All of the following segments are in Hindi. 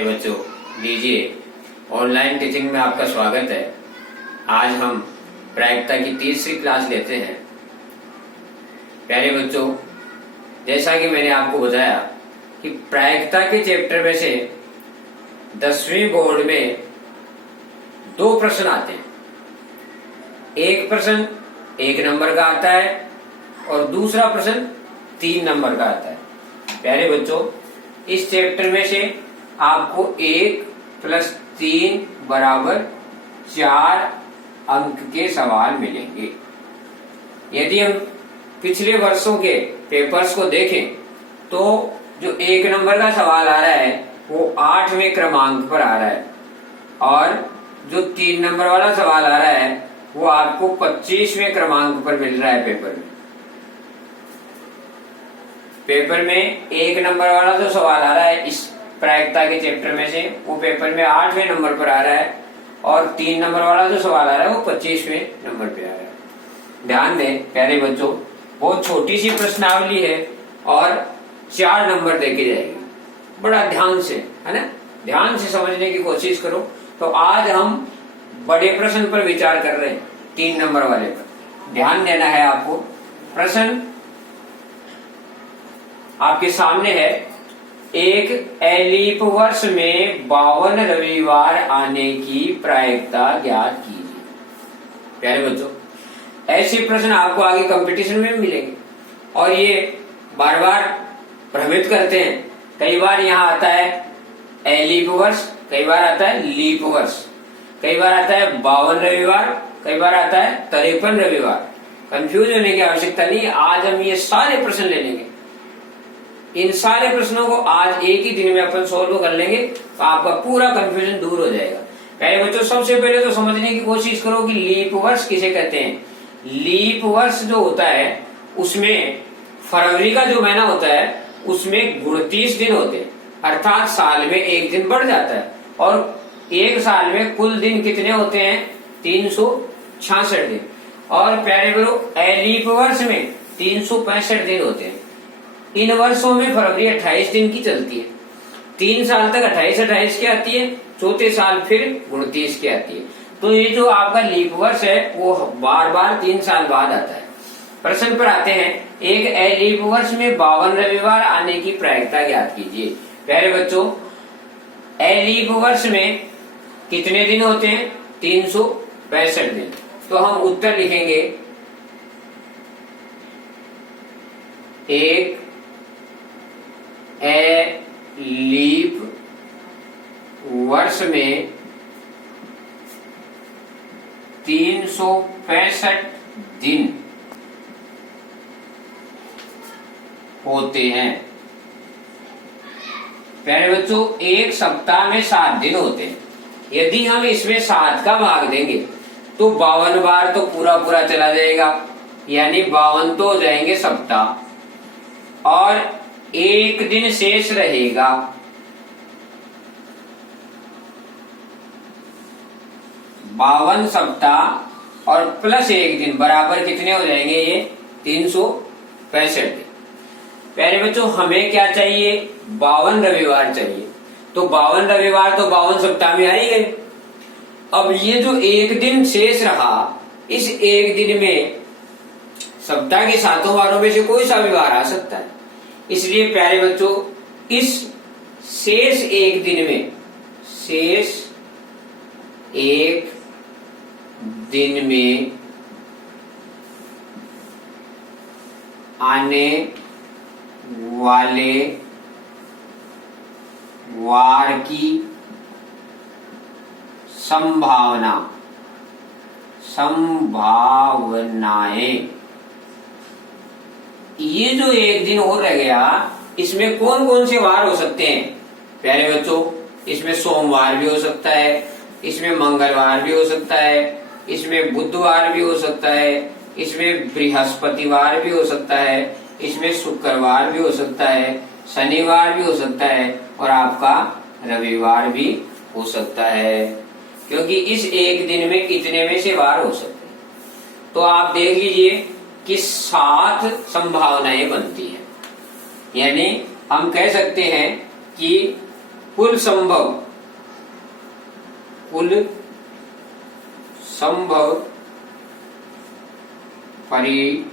प्यारे बच्चों, लीजिए ऑनलाइन टीचिंग में आपका स्वागत है। आज हम प्रायिकता की तीसरी क्लास लेते हैं। प्यारे बच्चों, जैसा कि मैंने आपको बताया कि प्रायिकता के चैप्टर में से 10वीं बोर्ड में 2 प्रश्न आते हैं। एक प्रश्न 1 नंबर का आता है और दूसरा प्रश्न 3 नंबर का आता है। प्यारे बच्चों, इस चैप्टर में से आपको 1 + 3 = 4 अंक के सवाल मिलेंगे। यदि हम पिछले वर्षों के पेपर्स को देखें तो जो 1 नंबर का सवाल आ रहा है वो 8वें क्रमांक पर आ रहा है और जो 3 नंबर वाला सवाल आ रहा है वो आपको 25वें क्रमांक पर मिल रहा है। पेपर में 1 नंबर वाला जो सवाल आ रहा है इस प्रायिकता के चैप्टर में से वो पेपर में 8वें नंबर पर आ रहा है और 3 नंबर वाला जो सवाल आ रहा है वो 25वें नंबर पे आ रहा है। ध्यान दें प्यारे बच्चों, बहुत छोटी सी प्रश्नावली है और 4 नंबर देके जाएगी। बड़ा ध्यान से, है ना, ध्यान से समझने की कोशिश करो। तो आज हम बड़े प्रश्न पर विचार कर रहे हैं, 3 नंबर वाले पर ध्यान देना है आपको। प्रश्न आपके सामने है, एक एलीप वर्ष में 52 रविवार आने की प्रायिकता ज्ञात कीजिए। प्यारे बच्चों, ऐसे प्रश्न आपको आगे कंपटीशन में मिलेंगे और ये बार बार भ्रमित करते हैं। कई बार यहाँ आता है एलीप वर्ष, कई बार आता है लीप वर्ष, कई बार आता है 52 रविवार, कई बार आता है 53 रविवार। कंफ्यूज होने की आवश्यकता नहीं। आज हम ये सारे प्रश्न ले लेंगे। इन सारे प्रश्नों को आज एक ही दिन में अपन सॉल्व कर लेंगे तो आपका पूरा कंफ्यूजन दूर हो जाएगा। पहले बच्चों, सबसे पहले तो समझने की कोशिश करो कि लीप वर्ष किसे कहते हैं। लीप वर्ष जो होता है उसमें फरवरी का जो महीना होता है उसमें 29 दिन होते हैं, अर्थात साल में 1 दिन बढ़ जाता है और एक साल में कुल दिन कितने होते हैं? 366 दिन। और प्यारे बच्चों, एलीप वर्ष में 365 दिन होते हैं। इन वर्षों में फरवरी 28 दिन की चलती है। 3 साल तक 28 की आती है, चौथे साल फिर 29 की आती है। तो ये जो आपका लीप वर्ष है वो बार बार 3 साल बाद आता है। प्रश्न पर आते हैं, एक एलीप वर्ष में 52 रविवार आने की प्रायिकता ज्ञात कीजिए। प्यारे बच्चों, एलीप वर्ष में कितने दिन होते हैं? 365 दिन। तो हम उत्तर लिखेंगे, एक लीप वर्ष में 365 दिन होते हैं। प्यारे बच्चों, एक सप्ताह में 7 दिन होते हैं। यदि हम इसमें 7 का भाग देंगे तो 52 बार तो पूरा पूरा चला जाएगा, यानी 52 तो हो जाएंगे सप्ताह और 1 दिन शेष रहेगा। 52 सप्ताह और प्लस 1 दिन बराबर कितने हो जाएंगे? ये 365 दिन। प्यारे बच्चों, हमें क्या चाहिए? 52 रविवार चाहिए। तो 52 रविवार तो 52 सप्ताह में आ ही गए। अब ये जो 1 दिन शेष रहा, इस 1 दिन में सप्ताह के 7 वारों में से कोई सा भी वार आ सकता है। इसलिए प्यारे बच्चों, इस शेष 1 दिन में, शेष 1 दिन में आने वाले वार की संभावनाएं, ये जो 1 दिन और रह गया, इसमें कौन कौन से वार हो सकते हैं? प्यारे बच्चों, इसमें सोमवार भी हो सकता है, इसमें मंगलवार भी हो सकता है, इसमें बुधवार भी हो सकता है, इसमें बृहस्पतिवार भी हो सकता है, इसमें शुक्रवार भी हो सकता है, शनिवार भी हो सकता है और आपका रविवार भी हो सकता है। क्योंकि इस 1 दिन में कितने में से वार हो सकते हैं? तो आप देख लीजिए कि 7 संभावनाएं बनती हैं। यानी हम कह सकते हैं कि कुल संभव परिणामों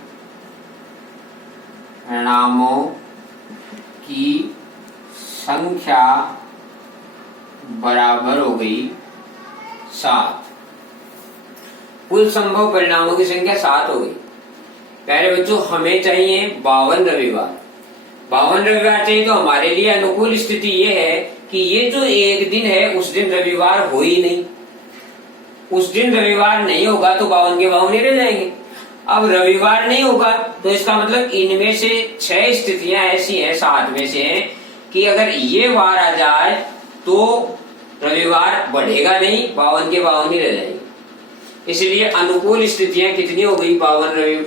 की संख्या बराबर हो गई 7। कुल संभव परिणामों की संख्या 7 हो गई। प्यारे बच्चों, हमें चाहिए 52 रविवार। 52 रविवार चाहिए तो हमारे लिए अनुकूल स्थिति ये है कि ये जो एक दिन है उस दिन रविवार हो ही नहीं। उस दिन रविवार नहीं होगा तो 52 के 52 ही रह जाएंगे। अब रविवार नहीं होगा तो इसका मतलब इनमें से 6 स्थितियां ऐसी हैं 7 में से कि अगर ये वार आ जाए तो रविवार बढ़ेगा नहीं, 52 के 52 ही रह जाएंगे। इसलिए अनुकूल स्थितियां कितनी हो गई? 52 रविवार।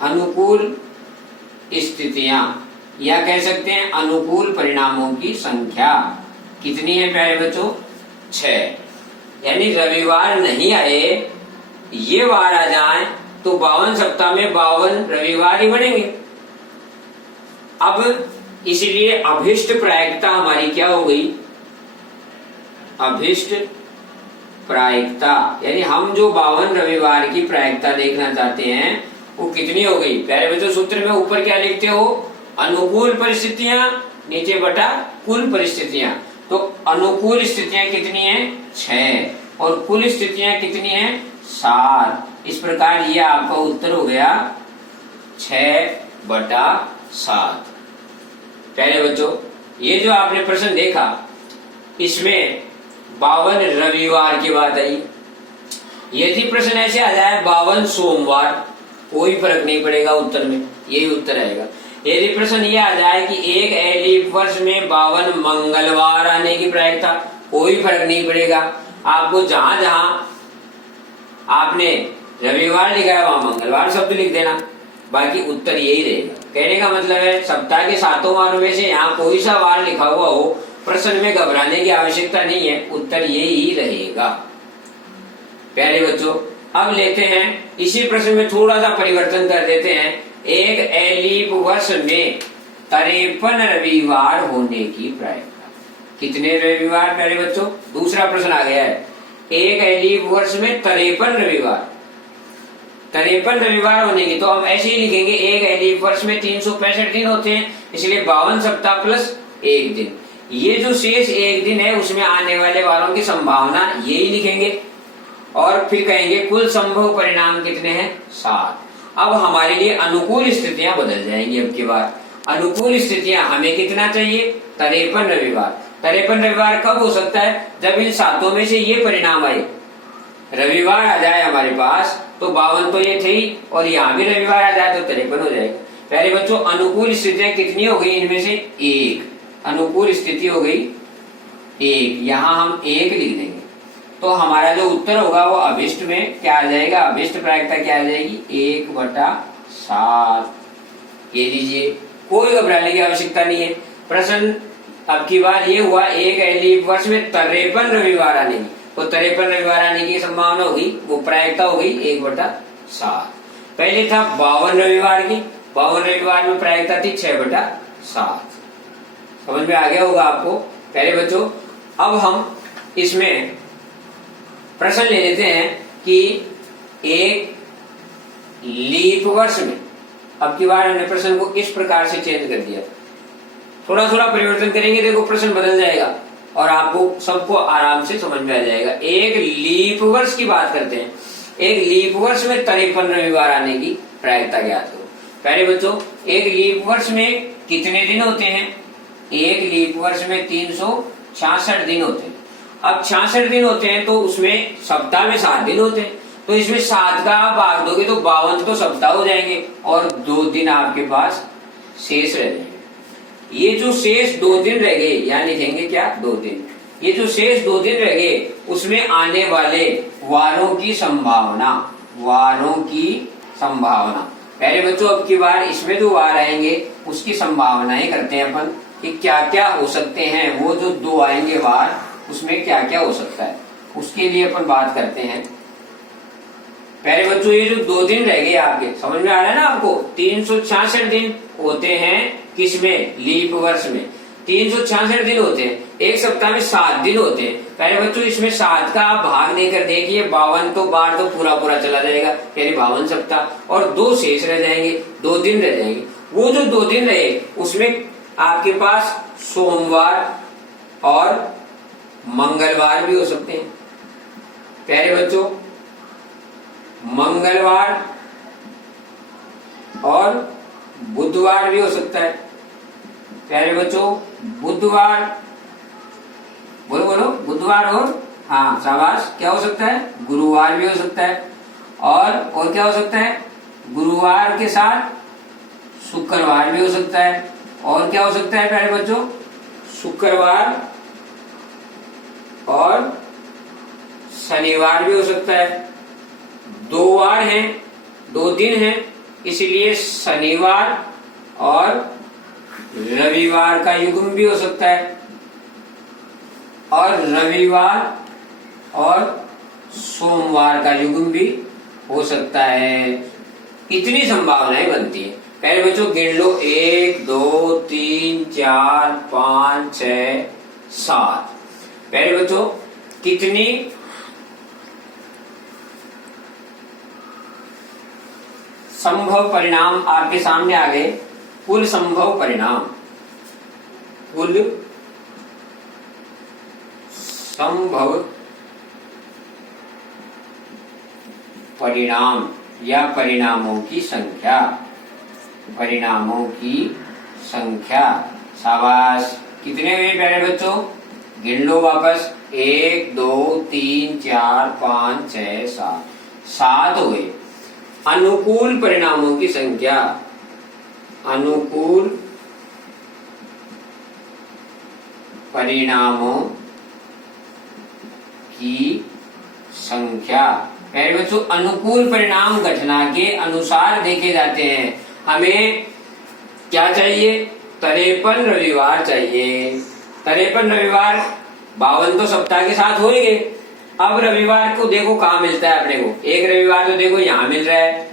अनुकूल स्थितियां या कह सकते हैं अनुकूल परिणामों की संख्या कितनी है प्यारे बच्चों? 6। यानी रविवार नहीं आए, ये वार आ जाए तो 52 सप्ताह में 52 रविवार ही बनेंगे। अब इसीलिए अभिष्ट प्रायिकता हमारी क्या हो गई? अभिष्ट प्रायिकता यानी हम जो 52 रविवार की प्रायिकता देखना चाहते हैं वो कितनी हो गई? प्यारे बच्चों, सूत्र में ऊपर क्या लिखते हो? अनुकूल परिस्थितियां नीचे बटा कुल परिस्थितियां। तो अनुकूल स्थितियां कितनी हैं? 6 और कुल स्थितियां कितनी हैं? 7। इस प्रकार ये आपका उत्तर हो गया 6/7। प्यारे बच्चों, ये जो आपने प्रश्न देखा इसमें 52 रविवार की बात आई। यदि प्रश्न ऐसे आ जाए 52 सोमवार, कोई फर्क नहीं पड़ेगा उत्तर में, यही उत्तर आएगा। यदि प्रश्न ये आ जाए कि एक एलिफ वर्ष में 52 मंगलवार आने की प्रायिकता, कोई फर्क नहीं पड़ेगा। आपको जहां जहां आपने रविवार लिखा है वहां मंगलवार शब्द लिख देना, बाकी उत्तर यही रहेगा। कहने का मतलब है सप्ताह के 7 वारों में से यहाँ कोई सा वार लिखा हुआ हो, प्रश्न में घबराने की आवश्यकता नहीं है, उत्तर यही रहेगा। प्यारे बच्चों, अब लेते हैं इसी प्रश्न में थोड़ा सा परिवर्तन कर देते हैं। एक एलिफ वर्ष में 53 रविवार होने की प्रायिकता। कितने रविवार प्यारे बच्चों? दूसरा प्रश्न आ गया है। एक एलिफ वर्ष में 53 रविवार होने की, तो हम ऐसे ही लिखेंगे एक एलिफ वर्ष में 365 दिन होते हैं, इसलिए 52 सप्ताह प्लस 1 दिन। ये जो शेष 1 दिन है उसमें आने वाले वारों की संभावना यही लिखेंगे और फिर कहेंगे कुल संभव परिणाम कितने हैं? 7। अब हमारे लिए अनुकूल स्थितियां बदल जाएंगी। अब की बार अनुकूल स्थितियां हमें कितना चाहिए? 53 रविवार। 53 रविवार कब हो सकता है? जब इन 7 में से ये परिणाम आए, रविवार आ जाए हमारे पास तो 52 तो ये थे ही, और यहाँ भी रविवार आ जाए तो 53 हो जाएगा। पहले बच्चों, अनुकूल स्थितियां कितनी हो गई? इनमें से 1 अनुकूल स्थिति हो गई 1, यहाँ हम 1 लिख देंगे। तो हमारा जो उत्तर होगा वो अभिष्ट में क्या आ जाएगा? अभिष्ट प्रायिकता क्या आ जाएगी? 1/7। ये लीजिए, कोई घबराने की आवश्यकता नहीं है। प्रश्न अब की बार ये हुआ एक एलिफ वर्ष में 53 रविवार आने की, तो 53 रविवार आने की संभावना होगी, वो प्रायिकता हो गई 1/7। पहले था 52 रविवार की, 52 रविवार में प्रायिकता थी 6/7। समझ में आ गया होगा आपको। पहले बच्चों, अब हम इसमें प्रश्न ले लेते हैं कि एक लीप वर्ष में, अब की बार हमने प्रश्न को इस प्रकार से चेंज कर दिया, थोड़ा थोड़ा परिवर्तन करेंगे, देखो प्रश्न बदल जाएगा और आपको सबको आराम से समझ में आ जाएगा। एक लीप वर्ष की बात करते हैं। एक लीप वर्ष में 53 रविवार आने की प्रायिकता ज्ञात करो। पहले बच्चों, एक लीप वर्ष में कितने दिन होते हैं? एक लीप वर्ष में 366 दिन होते हैं। अब 66 दिन होते हैं तो उसमें सप्ताह में 7 दिन होते हैं, तो इसमें 7 का आप भाग दोगे तो 52 तो सप्ताह हो जाएंगे और 2 दिन आपके पास शेष रह जाएंगे। ये जो शेष 2 दिन रह गए, यहाँ लिखेंगे क्या? 2 दिन। ये जो शेष 2 दिन रह गए उसमें आने वाले वारों की संभावना, पहले बच्चों अब की बार इसमें जो वार आएंगे उसकी संभावनाएं करते हैं अपन कि क्या क्या हो सकते हैं। वो जो 2 आएंगे वार, उसमें क्या क्या हो सकता है, उसके लिए अपन बात करते हैं। पहले बच्चों ये जो 2 दिन रह गए आपके, समझ में आ रहा है ना आपको? 366 दिन होते हैं किसमें? लीप वर्ष में 366 दिन होते हैं। एक सप्ताह में 7 दिन होते हैं। पहले बच्चों इसमें 7 का आप भाग देकर देखिए, 52 तो बार तो पूरा पूरा चला जाएगा, यानी 52 सप्ताह, और 2 शेष रह जाएंगे, 2 दिन रह जाएंगे। वो जो 2 दिन रहे उसमें आपके पास सोमवार और मंगलवार भी हो सकते हैं। प्यारे बच्चों, मंगलवार और बुधवार भी हो सकता है। प्यारे बच्चों, बुधवार, बोलो बोलो, बुधवार और, हाँ शाबाश, क्या हो सकता है? गुरुवार भी हो सकता है। और क्या हो सकता है? गुरुवार के साथ शुक्रवार भी हो सकता है। और क्या हो सकता है प्यारे बच्चों? शुक्रवार और शनिवार भी हो सकता है। 2 वार हैं, 2 दिन हैं, इसलिए शनिवार और रविवार का युग्म भी हो सकता है। और रविवार और सोमवार का युग्म भी हो सकता है। इतनी संभावनाएं बनती है। पहले बच्चों गिन लो, 1 2 3 4 5 6 7। पहले बच्चों कितनी संभव परिणाम आपके सामने आ गए? कुल संभव परिणाम, कुल संभव परिणाम या परिणामों की संख्या, परिणामों की संख्या। शाबाश, कितने हुए प्यारे बच्चों? गिन लो वापस, 1 2 3 4 5 6 7, 7 हुए। अनुकूल परिणामों की संख्या, अनुकूल परिणामों की संख्या। पहले बच्चों अनुकूल परिणाम घटना के अनुसार देखे जाते हैं। हमें क्या चाहिए? 53 रविवार चाहिए। 53 रविवार, 52 तो सप्ताह के साथ हो ही गए। अब रविवार को देखो कहाँ मिलता है अपने को। एक रविवार तो देखो यहाँ मिल रहा है,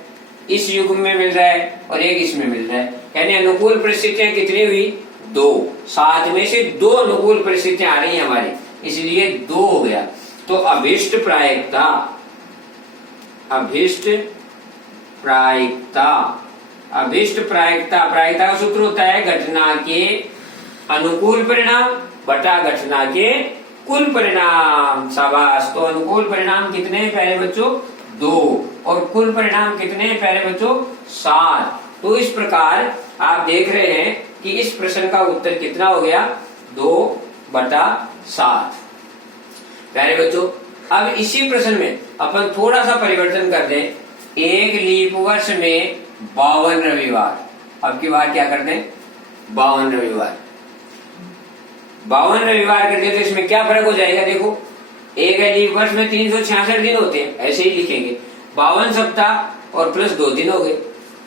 इस युग में मिल रहा है, और एक इसमें मिल रहा है। यानी अनुकूल परिस्थितियां कितनी हुई? 2। 7 में से 2 अनुकूल परिस्थितियां आ रही हैं हमारी, इसलिए 2 हो गया। तो अभीष्ट प्रायिकता, अभीष्ट प्रायिकता, अभीष्ट प्रायिकता, प्रायिकता का सूत्र होता है घटना के अनुकूल परिणाम बटा घटना के कुल परिणाम। शाबाश, तो अनुकूल परिणाम कितने हैं प्यारे बच्चों? 2, और कुल परिणाम कितने हैं प्यारे बच्चों? 7। तो इस प्रकार आप देख रहे हैं कि इस प्रश्न का उत्तर कितना हो गया? 2/7। प्यारे बच्चों, अब इसी प्रश्न में अपन थोड़ा सा परिवर्तन कर दें। एक लीप वर्ष में 52 रविवार, अब की बार क्या कर दें? 52 रविवार, 52 रविवार कर दे तो इसमें क्या फर्क हो जाएगा? देखो, एक लीप वर्ष में 366 दिन होते हैं, ऐसे ही लिखेंगे। 52 सप्ताह और प्लस 2 दिन हो गए।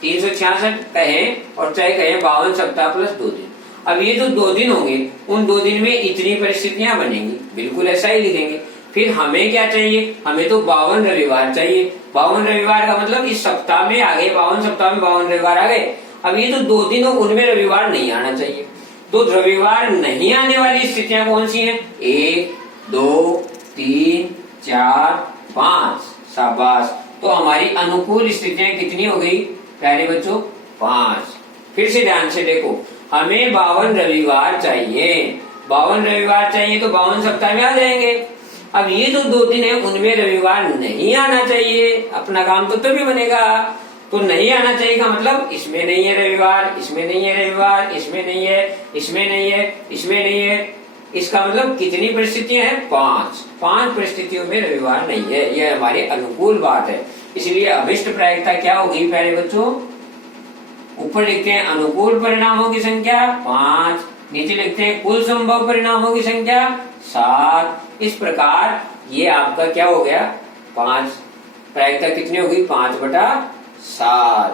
366 कहें और चाहे कहें 52 सप्ताह प्लस 2 दिन। अब ये जो 2 दिन होंगे, उन 2 दिन में इतनी परिस्थितियां बनेंगी, बिल्कुल ऐसा ही लिखेंगे। फिर हमें क्या चाहिए? हमें तो 52 रविवार चाहिए। 52 रविवार का मतलब इस सप्ताह में आ गए, 52 सप्ताह में 52 रविवार आ गए। अब ये जो 2 दिन हो उनमें रविवार नहीं आना चाहिए। तो रविवार नहीं आने वाली स्थितियां कौन सी हैं? 1 2 3 4 5। शाबाश, तो हमारी अनुकूल स्थितियां कितनी हो गई प्यारे बच्चों? 5। फिर से ध्यान से देखो, हमें 52 रविवार चाहिए। 52 रविवार चाहिए तो 52 सप्ताह में आ जाएंगे। अब ये जो 2 दिन है उनमें रविवार नहीं आना चाहिए, अपना काम तो तभी बनेगा। तो नहीं आना चाहिए का मतलब इसमें नहीं है रविवार, इसमें नहीं है रविवार, इसमें नहीं है, इसमें नहीं है, इसमें नहीं है। इसका मतलब कितनी परिस्थितियां हैं? 5। 5 परिस्थितियों में रविवार नहीं है। यह हमारी अनुकूल बात है। इसलिए अभिष्ट प्रायिकता क्या होगी प्यारे बच्चों? ऊपर लिखते हैं अनुकूल परिणामों की संख्या 5, नीचे लिखते हैं कुल संभव परिणामों की संख्या 7। इस प्रकार ये आपका क्या हो गया? 5। प्रायिकता कितनी होगी? 5/7।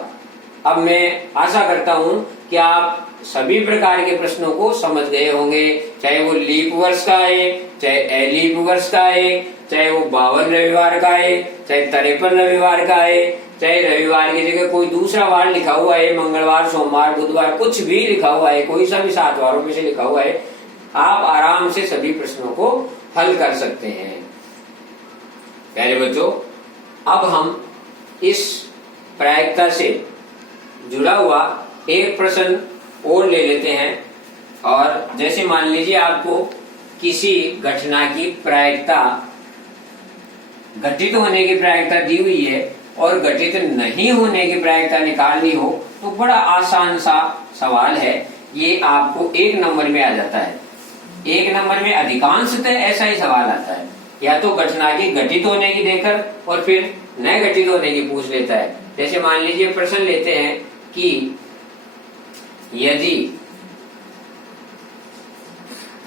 अब मैं आशा करता हूं कि आप सभी प्रकार के प्रश्नों को समझ गए होंगे, चाहे वो लीप वर्ष का है, चाहे अलीप वर्ष का है, चाहे वो 52 रविवार का है, चाहे 53 रविवार का है, चाहे रविवार की जगह कोई दूसरा वार लिखा हुआ है, मंगलवार, सोमवार, बुधवार, कुछ भी लिखा हुआ है, कोई सा भी 7 वारों में से लिखा हुआ है, आप आराम से सभी प्रश्नों को हल कर सकते हैं। प्यारे बच्चों, अब हम इस प्रायिकता से जुड़ा हुआ एक प्रश्न और ले लेते हैं। और जैसे मान लीजिए आपको किसी घटना की प्रायिकता, घटित होने की प्रायिकता दी हुई है और घटित नहीं होने की प्रायिकता निकालनी हो, तो बड़ा आसान सा सवाल है। ये आपको 1 नंबर में आ जाता है। 1 नंबर में अधिकांशतः ऐसा ही सवाल आता है, या तो घटना की घटित होने की देकर और फिर न घटित होने की पूछ लेता है। जैसे मान लीजिए प्रश्न लेते हैं कि यदि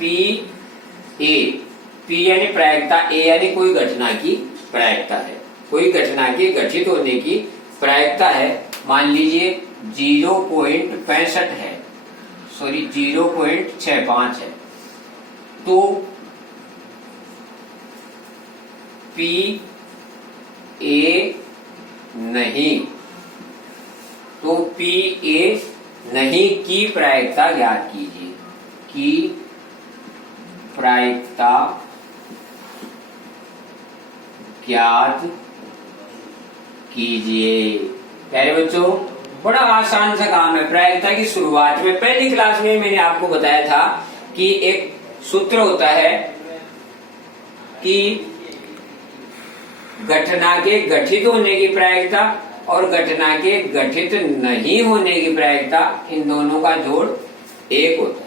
P यानी प्रायिकता, A यानी कोई घटना की प्रायिकता है, कोई घटना के घटित होने की प्रायिकता है, मान लीजिए 0.65 है, सॉरी 0.65 है, तो PA नहीं, तो PA नहीं की प्रायिकता ज्ञात कीजिए, की प्रायिकता ज्ञात कीजिए। प्यारे बच्चों, बड़ा आसान सा काम है। प्रायिकता की शुरुआत में पहली क्लास में मैंने आपको बताया था कि एक सूत्र होता है कि घटना के घटित होने की प्रायिकता और घटना के घटित नहीं होने की प्रायिकता, इन दोनों का जोड़ 1 होता है।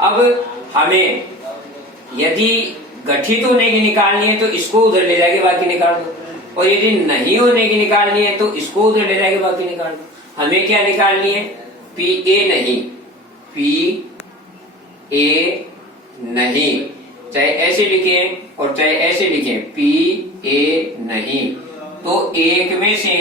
अब हमें यदि घटित होने की निकालनी है तो इसको उधर ले जाके बाकी निकाल दो, और यदि नहीं होने की निकालनी है तो इसको उधर ले जाके बाकी निकाल दो। हमें क्या निकालनी है? PA नहीं, PA नहीं, चाहे ऐसे लिखें और चाहे ऐसे लिखें, PA नहीं, तो 1 में से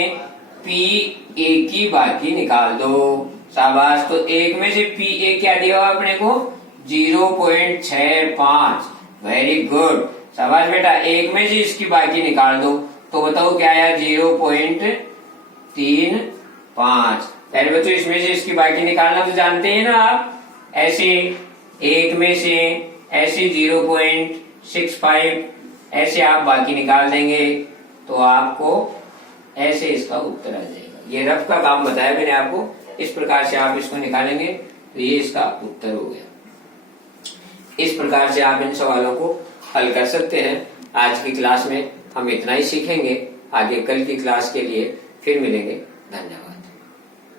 PA की बाकी निकाल दो। शाबाश। तो 1 में से PA क्या दिया हुआ अपने को? 0.65। वेरी गुड, शाबाश बेटा। 1 में से इसकी बाकी निकाल दो, तो बताओ क्या आया? 0.35। पहले बच्चों, इसमें से इसकी बाकी निकालना तो जानते हैं ना आप। ऐसे 1 में से ऐसे 0.65 ऐसे आप बाकी निकाल देंगे तो आपको ऐसे इसका उत्तर आ जाएगा। ये रफ का काम बताया मैंने आपको, इस प्रकार से आप इसको निकालेंगे तो ये इसका उत्तर हो गया। इस प्रकार से आप इन सवालों को हल कर सकते हैं। आज की क्लास में हम इतना ही सीखेंगे। आगे कल की क्लास के लिए फिर मिलेंगे। धन्यवाद।